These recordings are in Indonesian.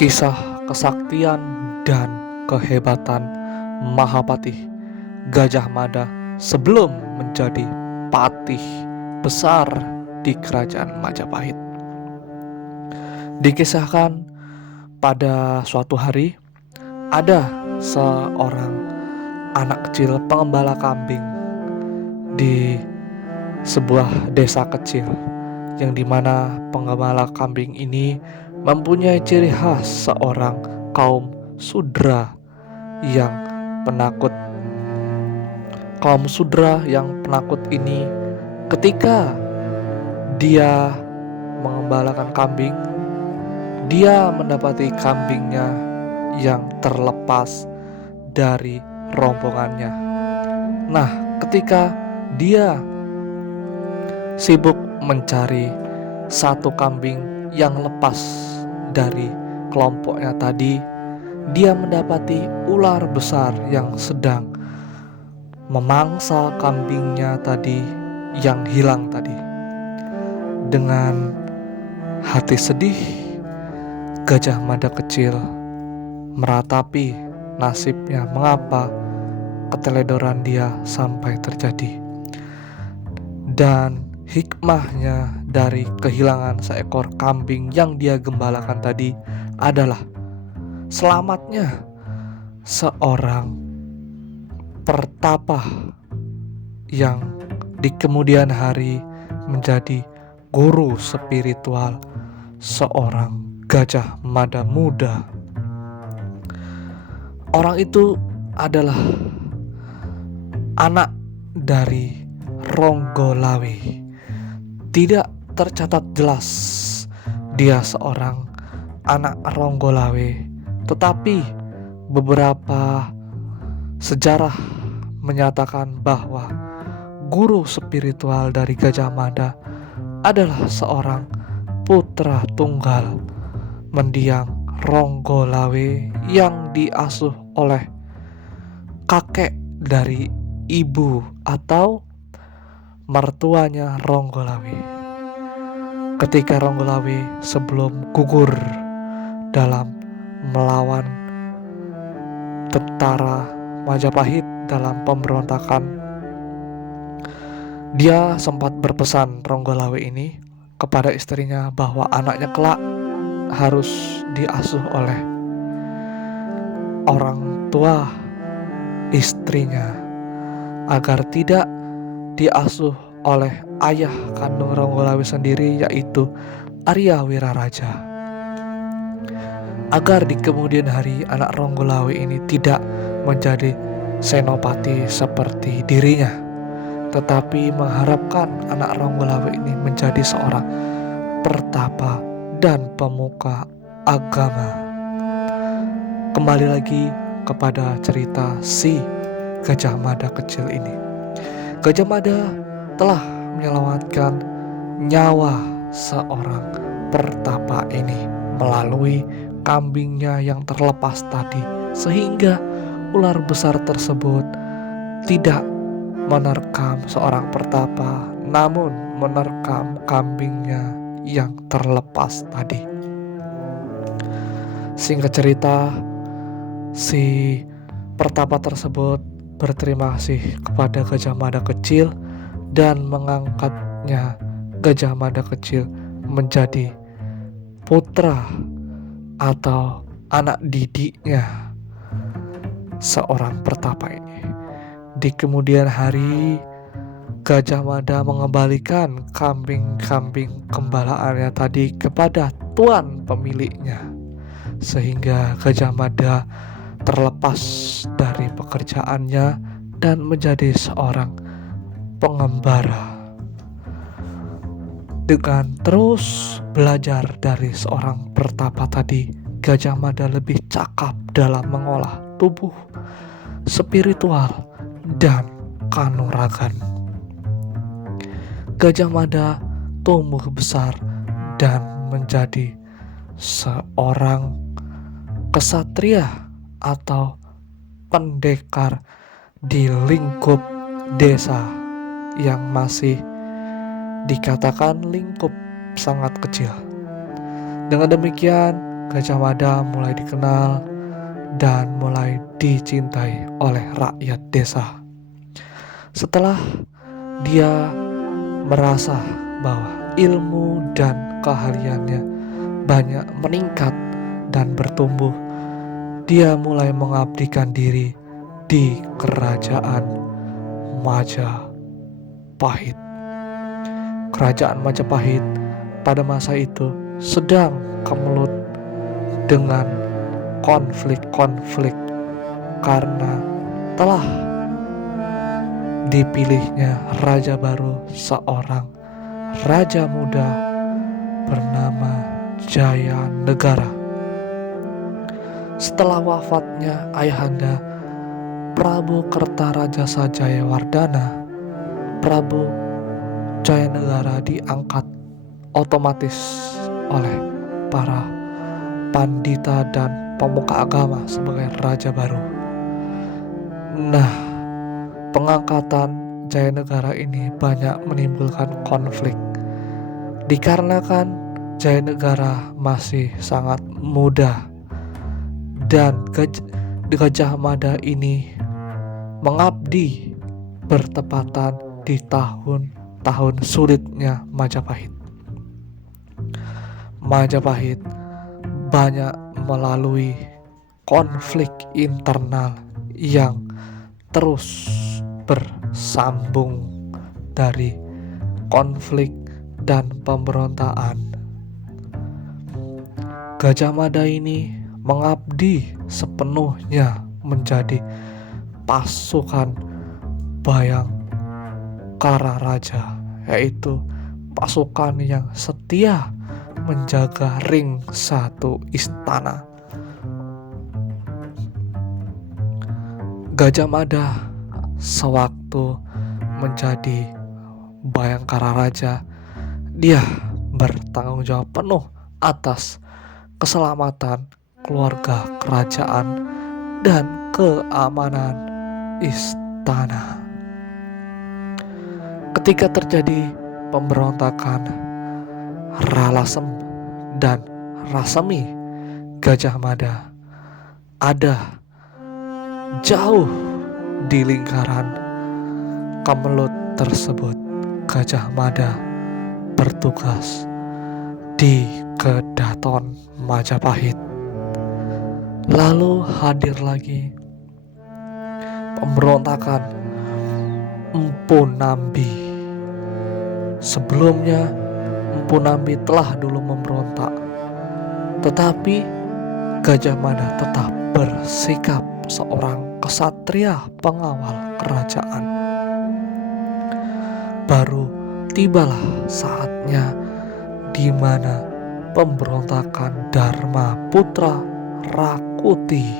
Kisah kesaktian dan kehebatan Mahapatih Gajah Mada sebelum menjadi patih besar di kerajaan Majapahit. Dikisahkan pada suatu hari ada seorang anak kecil pengembala kambing di sebuah desa kecil, yang dimana pengembala kambing ini mempunyai ciri khas seorang kaum Sudra yang penakut. Kaum Sudra yang penakut ini, ketika dia mengembalakan kambing, dia mendapati kambingnya yang terlepas dari rombongannya. Nah, ketika dia sibuk mencari satu kambing yang lepas dari kelompoknya tadi, dia mendapati ular besar yang sedang memangsa kambingnya tadi yang hilang tadi. Dengan hati sedih, Gajah Mada kecil meratapi nasibnya, mengapa keteledoran dia sampai terjadi. Dan hikmahnya dari kehilangan seekor kambing yang dia gembalakan tadi adalah selamatnya seorang pertapa yang di kemudian hari menjadi guru spiritual seorang Gajah Mada muda. Orang itu adalah anak dari Ronggolawe. Tidak tercatat jelas dia seorang anak Ronggolawe, tetapi beberapa sejarah menyatakan bahwa guru spiritual dari Gajah Mada adalah seorang putra tunggal mendiang Ronggolawe yang diasuh oleh kakek dari ibu atau mertuanya Ronggolawe. Ketika Ronggolawe sebelum gugur dalam melawan tentara Majapahit dalam pemberontakan, dia sempat berpesan Ronggolawe ini kepada istrinya bahwa anaknya kelak harus diasuh oleh orang tua istrinya, agar tidak diasuh oleh ayah kandung Ronggolawe sendiri, yaitu Arya Wiraraja, agar di kemudian hari anak Ronggolawe ini tidak menjadi senopati seperti dirinya, tetapi mengharapkan anak Ronggolawe ini menjadi seorang pertapa dan pemuka agama. Kembali lagi kepada cerita si Gajah Mada kecil ini. Gajah Mada telah menyelamatkan nyawa seorang pertapa ini melalui kambingnya yang terlepas tadi, sehingga ular besar tersebut tidak menerkam seorang pertapa, namun menerkam kambingnya yang terlepas tadi. Singkat cerita, si pertapa tersebut berterima kasih kepada Gajah Mada kecil dan mengangkatnya Gajah Mada kecil menjadi putra atau anak didiknya seorang pertapa ini. Di kemudian hari, Gajah Mada mengembalikan kambing-kambing gembalaannya tadi kepada tuan pemiliknya, sehingga Gajah Mada terlepas dari pekerjaannya dan menjadi seorang pengembara. Dengan terus belajar dari seorang pertapa tadi, Gajah Mada lebih cakap dalam mengolah tubuh, spiritual, dan kanuragan. Gajah Mada tumbuh besar dan menjadi seorang kesatria atau pendekar di lingkup desa yang masih dikatakan lingkup sangat kecil. Dengan demikian, Gajah Mada mulai dikenal dan mulai dicintai oleh rakyat desa. Setelah dia merasa bahwa ilmu dan keahliannya banyak meningkat dan bertumbuh, dia mulai mengabdikan diri di kerajaan Majapahit. Kerajaan Majapahit pada masa itu sedang kemelut dengan konflik-konflik karena telah dipilihnya raja baru, seorang raja muda bernama Jayanegara. Setelah wafatnya ayahanda Prabu Kertarajasa Jayawardana, Prabu Jayanegara diangkat otomatis oleh para pandita dan pemuka agama sebagai raja baru. Nah, pengangkatan Jayanegara ini banyak menimbulkan konflik dikarenakan Jayanegara masih sangat muda dan Gajah Mada ini mengabdi bertepatan di tahun sulitnya Majapahit. Majapahit banyak melalui konflik internal yang terus bersambung dari konflik dan pemberontakan. Gajah Mada ini mengabdi sepenuhnya menjadi pasukan Bayangkara Raja, yaitu pasukan yang setia menjaga ring satu istana. Gajah Mada sewaktu menjadi Bayangkara Raja, dia bertanggung jawab penuh atas keselamatan keluarga kerajaan dan keamanan istana. Ketika terjadi pemberontakan Ralasem dan Rasemi, Gajah Mada ada jauh di lingkaran kemelut tersebut. Gajah Mada bertugas di Kedaton Majapahit. Lalu hadir lagi pemberontakan Empu Nambi. Sebelumnya Empu Nambi telah dulu memberontak, tetapi Gajah Mada tetap bersikap seorang kesatria pengawal kerajaan. Baru tibalah saatnya di mana pemberontakan Dharma Putra Rakuti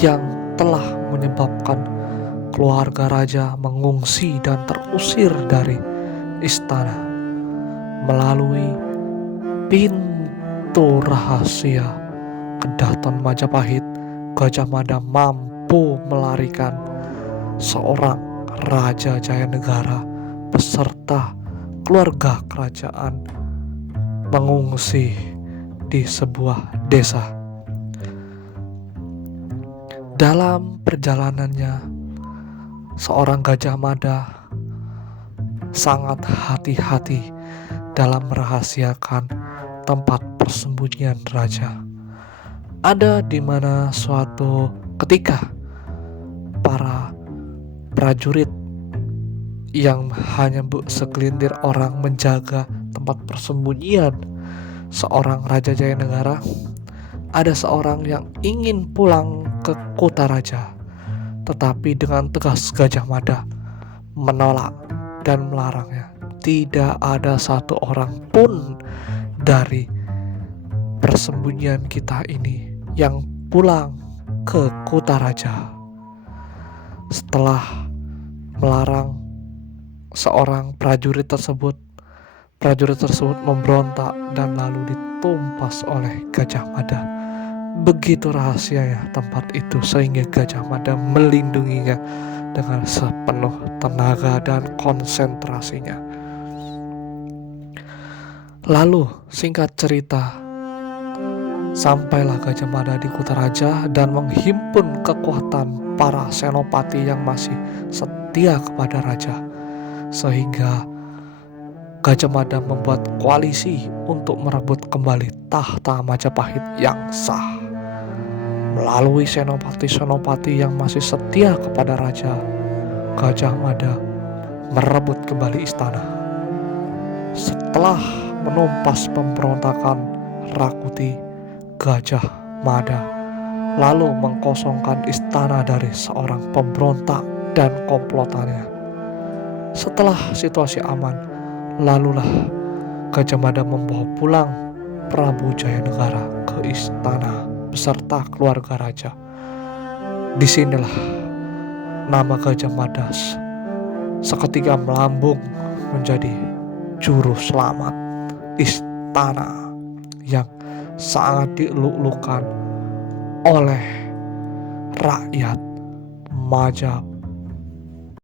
yang telah menyebabkan keluarga raja mengungsi dan terusir dari istana melalui pintu rahasia Kedaton Majapahit. Gajah Mada mampu melarikan seorang Raja Jayanegara beserta keluarga kerajaan mengungsi di sebuah desa. Dalam perjalanannya, seorang Gajah Mada sangat hati-hati dalam merahasiakan tempat persembunyian raja. Ada di mana suatu ketika para prajurit yang hanya segelintir orang menjaga tempat persembunyian seorang Raja Jayanegara, ada seorang yang ingin pulang ke Kutaraja, tetapi dengan tegas Gajah Mada menolak dan melarangnya. Tidak ada satu orang pun dari persembunyian kita ini yang pulang ke Kutaraja. Setelah melarang seorang prajurit tersebut memberontak dan lalu ditumpas oleh Gajah Mada. Begitu rahasianya tempat itu sehingga Gajah Mada melindunginya dengan sepenuh tenaga dan konsentrasinya. Lalu singkat cerita, Sampailah Gajah Mada di Kutaraja dan menghimpun kekuatan para senopati yang masih setia kepada raja, sehingga Gajah Mada membuat koalisi untuk merebut kembali tahta Majapahit yang sah. Melalui senopati-senopati yang masih setia kepada raja, Gajah Mada merebut kembali istana. Setelah menumpas pemberontakan Rakuti, Gajah Mada lalu mengkosongkan istana dari seorang pemberontak dan komplotannya. Setelah situasi aman, lalulah Gajah Mada membawa pulang Prabu Jayanegara ke istana beserta keluarga raja. Disinilah nama Gajah Mada seketika melambung menjadi juru selamat istana yang sangat dieluk-elukan oleh rakyat Majapahit.